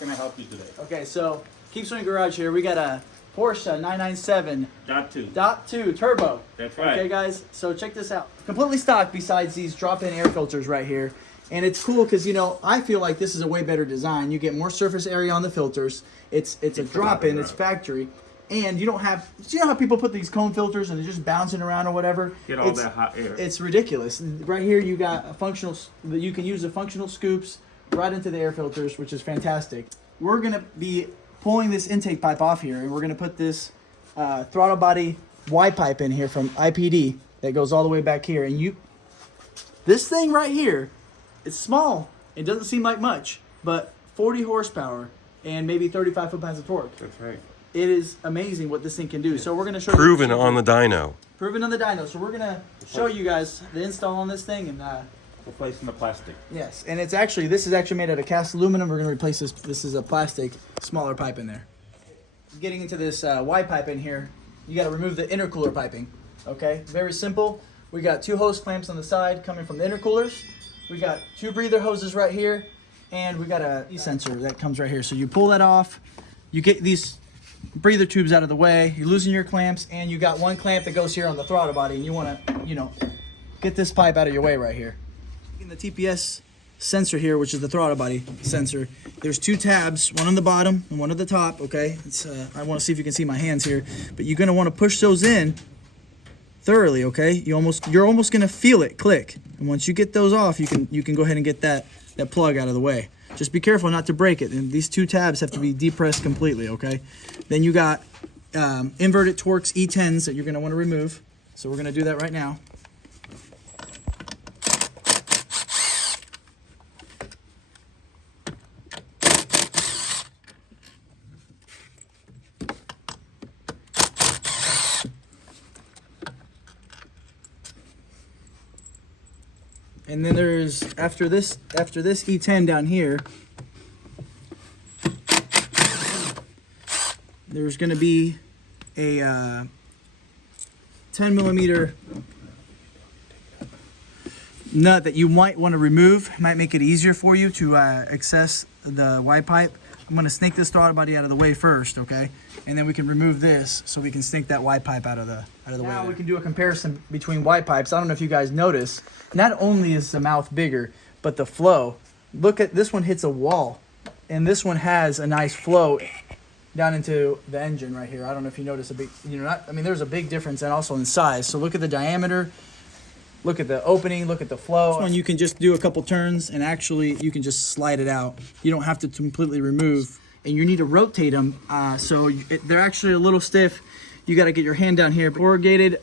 can I help you today? Okay, so Keepswingin Garage here. We got a Porsche 997 .2 turbo. That's right. Okay, guys. So check this out. Completely stock besides these drop-in air filters right here. And it's cool because, you know, I feel like this is a way better design. You get more surface area on the filters. It's a drop-in. It's factory. And you don't have, you know how people put these cone filters and they're just bouncing around or whatever? Get all that hot air. It's ridiculous. Right here you got a functional, you can use the functional scoops right into the air filters, which is fantastic. We're going to be pulling this intake pipe off here, and we're going to put this throttle body Y pipe in here from IPD that goes all the way back here. And this thing right here, it's small. It doesn't seem like much, but 40 horsepower and maybe 35 foot-pounds of torque. That's right. It is amazing what this thing can do. So we're going to show Proven you. on the dyno. Proven on the dyno. So we're going to show you guys the install on this thing. And replacing the plastic. yes, and it's actually, this is actually made out of cast aluminum. We're going to replace this. This is a plastic, smaller pipe in there. Getting into this Y pipe in here, you got to remove the intercooler piping. Okay, very simple. We got 2 hose clamps on the side coming from the intercoolers. We got 2 breather hoses right here, and we got a sensor that comes right here. So you pull that off, you get these breather tubes out of the way, you're losing your clamps, and you got 1 clamp that goes here on the throttle body, and you want to, you know, get this pipe out of your way right here. In the TPS sensor here, which is the throttle body sensor, there's 2 tabs, one on the bottom and one at the top. Okay, it's I want to see if you can see my hands here, but you're going to want to push those in thoroughly. Okay, you're almost going to feel it click, and once you get those off, you can go ahead and get that plug out of the way. Just be careful not to break it, and these 2 tabs have to be depressed completely. Okay, then you got inverted Torx E10s that you're going to want to remove, so we're going to do that right now. And then there's, after this E10 down here, there's going to be a 10 millimeter nut that you might want to remove. It might make it easier for you to access the Y pipe. I'm going to snake this throttle body out of the way first, okay? And then we can remove this so we can snake that Y pipe out of the way. Now we can do a comparison between Y pipes. I don't know if you guys notice, not only is the mouth bigger, but the flow. Look at this one, hits a wall, and this one has a nice flow down into the engine right here. I don't know if you notice a big, there's a big difference, and also in size. So look at the diameter, look at the opening, look at the flow. This one you can just do a couple turns, and actually you can just slide it out. You don't have to completely remove, and you need to rotate them. They're actually a little stiff. You got to get your hand down here. Corrugated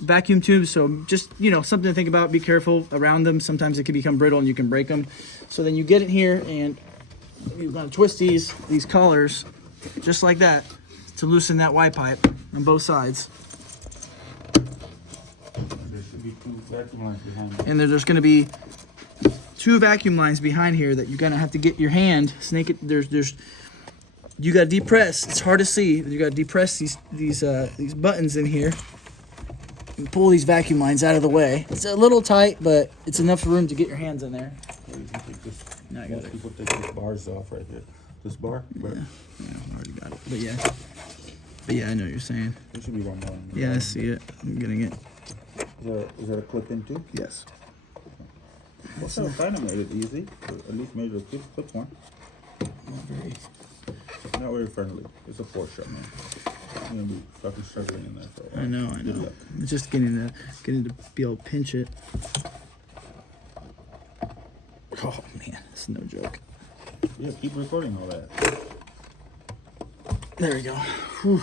vacuum tubes, so just, something to think about. Be careful around them. Sometimes it can become brittle and you can break them. So then you get it here, and you're going to twist these collars just like that to loosen that Y pipe on both sides. There should be 2 vacuum lines behind it. And there's going to be 2 vacuum lines behind here that you're going to have to get your hand, snake it. You got to depress. It's hard to see. You got to depress these buttons in here and pull these vacuum lines out of the way. It's a little tight, but it's enough room to get your hands in there. Well, you can take this. No, I got Most it. people take these bars off right here. This bar? Yeah, I already got it. But yeah, I know what you're saying. There should be one more. Yeah, I see it. I'm getting it. Is that a clip in too? Yes. What's that kind of made it easy? Or at least made it a quick one. Not very friendly. It's a Porsche, man. You're gonna be fucking struggling in there for a while. I know. Good luck. It's just getting to be able to pinch it. Oh man, it's no joke. Yeah, keep recording all that. There we go. Whew.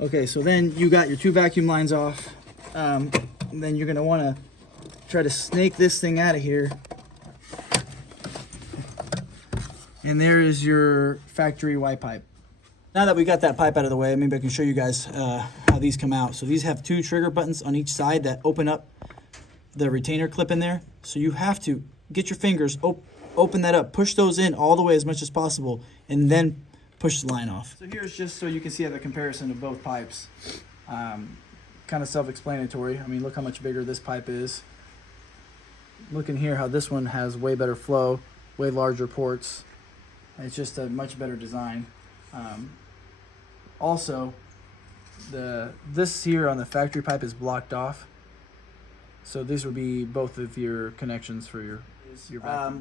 Okay, so then you got your 2 vacuum lines off. Then you're gonna want to try to snake this thing out of here. And there is your factory Y pipe. Now that we got that pipe out of the way, maybe I can show you guys how these come out. So these have 2 trigger buttons on each side that open up the retainer clip in there. So you have to get your fingers, open that up, push those in all the way as much as possible, and then push the line off. So here's just so you can see the comparison of both pipes. Kind of self-explanatory. I mean, look how much bigger this pipe is. Look in here how this one has way better flow, way larger ports. It's just a much better design. Also, this here on the factory pipe is blocked off. So these would be both of your connections for your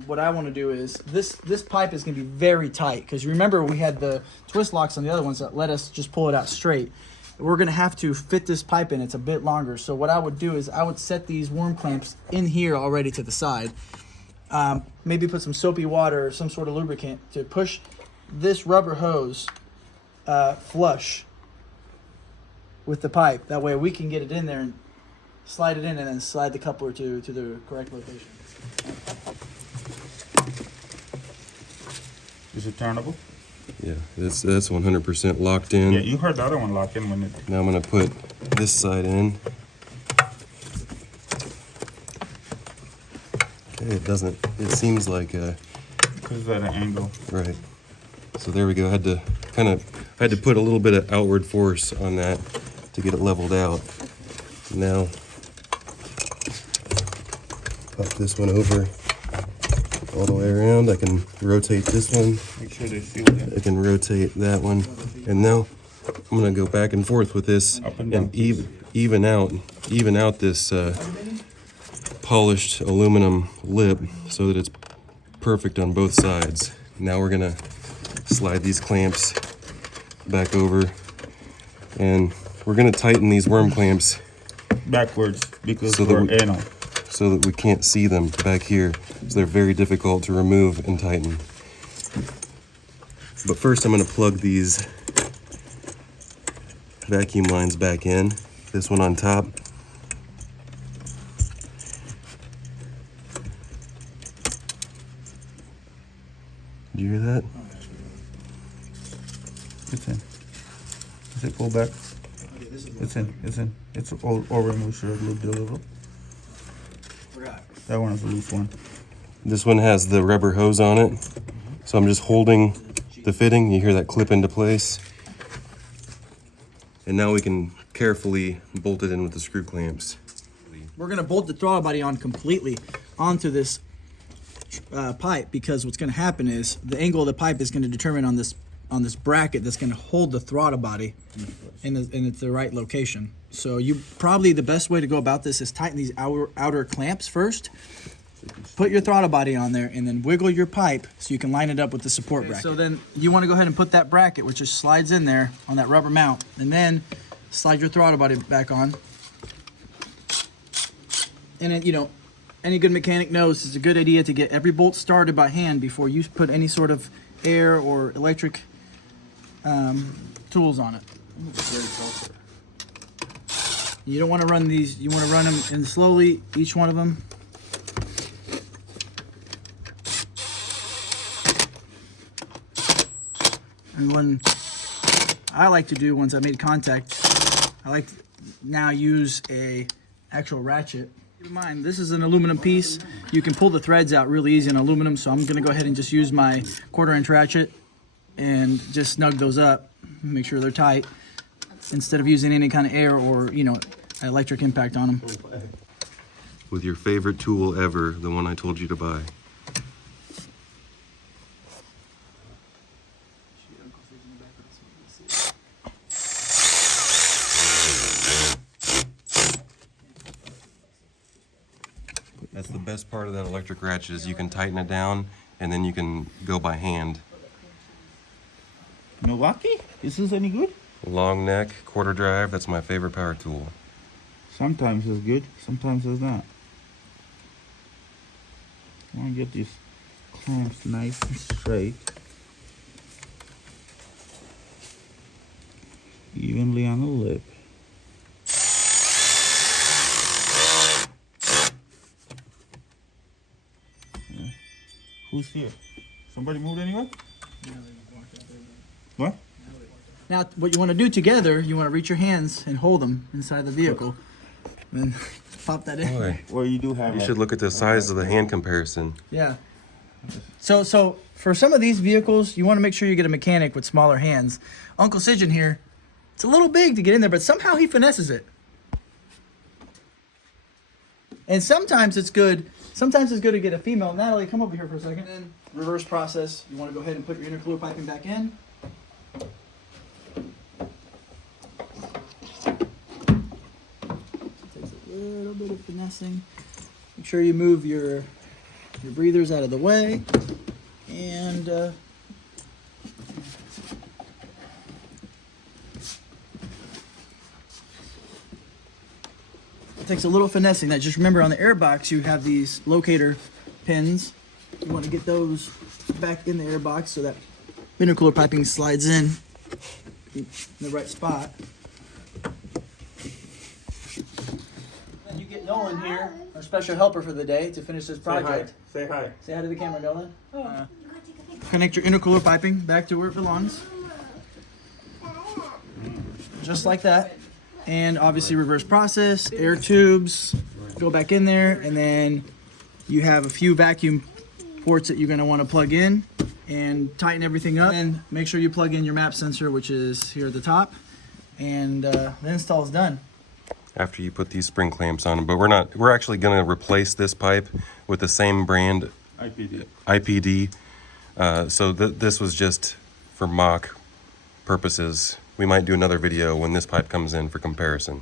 what I want to do is this pipe is going to be very tight, because remember we had the twist locks on the other ones that let us just pull it out straight. We're going to have to fit this pipe in. It's a bit longer. So what I would do is I would set these worm clamps in here already to the side. Maybe put some soapy water or some sort of lubricant to push this rubber hose flush with the pipe. That way we can get it in there and slide it in, and then slide the coupler to the correct location. Is it turnable? Yeah, that's 100% locked in. Yeah, you heard the other one lock in when it. Now I'm gonna put this side in. Okay, it doesn't. It seems like Because at an angle. right. So there we go. I had to put a little bit of outward force on that to get it leveled out. Now pop this one over all the way around. I can rotate this one. Make sure they seal it. I can rotate that one. And now I'm gonna go back and forth with this Up and down. even out this polished aluminum lip so that it's perfect on both sides. Now we're gonna slide these clamps back over, and we're gonna tighten these worm clamps Backwards because So that we're we- anal. so that we can't see them back here. So they're very difficult to remove and tighten. But first I'm gonna plug these vacuum lines back in. This one on top. Do you hear that? It's in. Is it pull back? It's in. It's in. It's all remove sure loop deliverable. That one is a loose one. This one has the rubber hose on it. So I'm just holding the fitting. You hear that clip into place. And now we can carefully bolt it in with the screw clamps. We're going to bolt the throttle body on completely onto this pipe, because what's going to happen is the angle of the pipe is going to determine on this bracket that's going to hold the throttle body in the right location. So the best way to go about this is tighten these outer clamps first, put your throttle body on there, and then wiggle your pipe so you can line it up with the support bracket. So then you want to go ahead and put that bracket, which just slides in there on that rubber mount, and then slide your throttle body back on. And then, any good mechanic knows it's a good idea to get every bolt started by hand before you put any sort of air or electric tools on it. You don't want to run these, you want to run them in slowly, each one of them. And one I like to do once I made contact, I like to now use a actual ratchet. Keep in mind, this is an aluminum piece. You can pull the threads out really easy in aluminum, so I'm gonna go ahead and just use my 1/4-inch ratchet and just snug those up, make sure they're tight, instead of using any kind of air or, electric impact on them. With your favorite tool ever, the one I told you to buy. That's the best part of that electric ratchet, is you can tighten it down and then you can go by hand. Milwaukee? Is this any good? Long neck, 1/4 drive, that's my favorite power tool. Sometimes it's good, sometimes it's not. I want to get these clamps nice and straight. Evenly on the lip. Yeah. Who's here? Somebody moved anywhere? What? Now, what you want to do together, you want to reach your hands and hold them inside the vehicle. Then pop that in. Boy, Well, you do have you should look at the size of the hand comparison. Yeah. So for some of these vehicles, you want to make sure you get a mechanic with smaller hands. Uncle Sidgen here, it's a little big to get in there, but somehow he finesses it. And sometimes it's good Sometimes it's good to get a female. Natalie, come over here for a second. Then reverse process. You want to go ahead and put your intercooler piping back in. Takes a little bit of finessing. Make sure you move your breathers out of the way. And it takes a little finessing. That just remember on the air box you have these locator pins. You want to get those back in the air box so that intercooler piping slides in the right spot. And you get Nolan here, our special helper for the day, to finish this project. Say hi. Say hi to the camera, Nolan. Connect your intercooler piping back to where it belongs. Just like that. And obviously reverse process, air tubes, go back in there, and then you have a few vacuum ports that you're going to want to plug in and tighten everything up. And make sure you plug in your map sensor, which is here at the top, and the install is done. After you put these spring clamps on them, but we're actually going to replace this pipe with the same brand IPD. So this was just for mock purposes. We might do another video when this pipe comes in for comparison.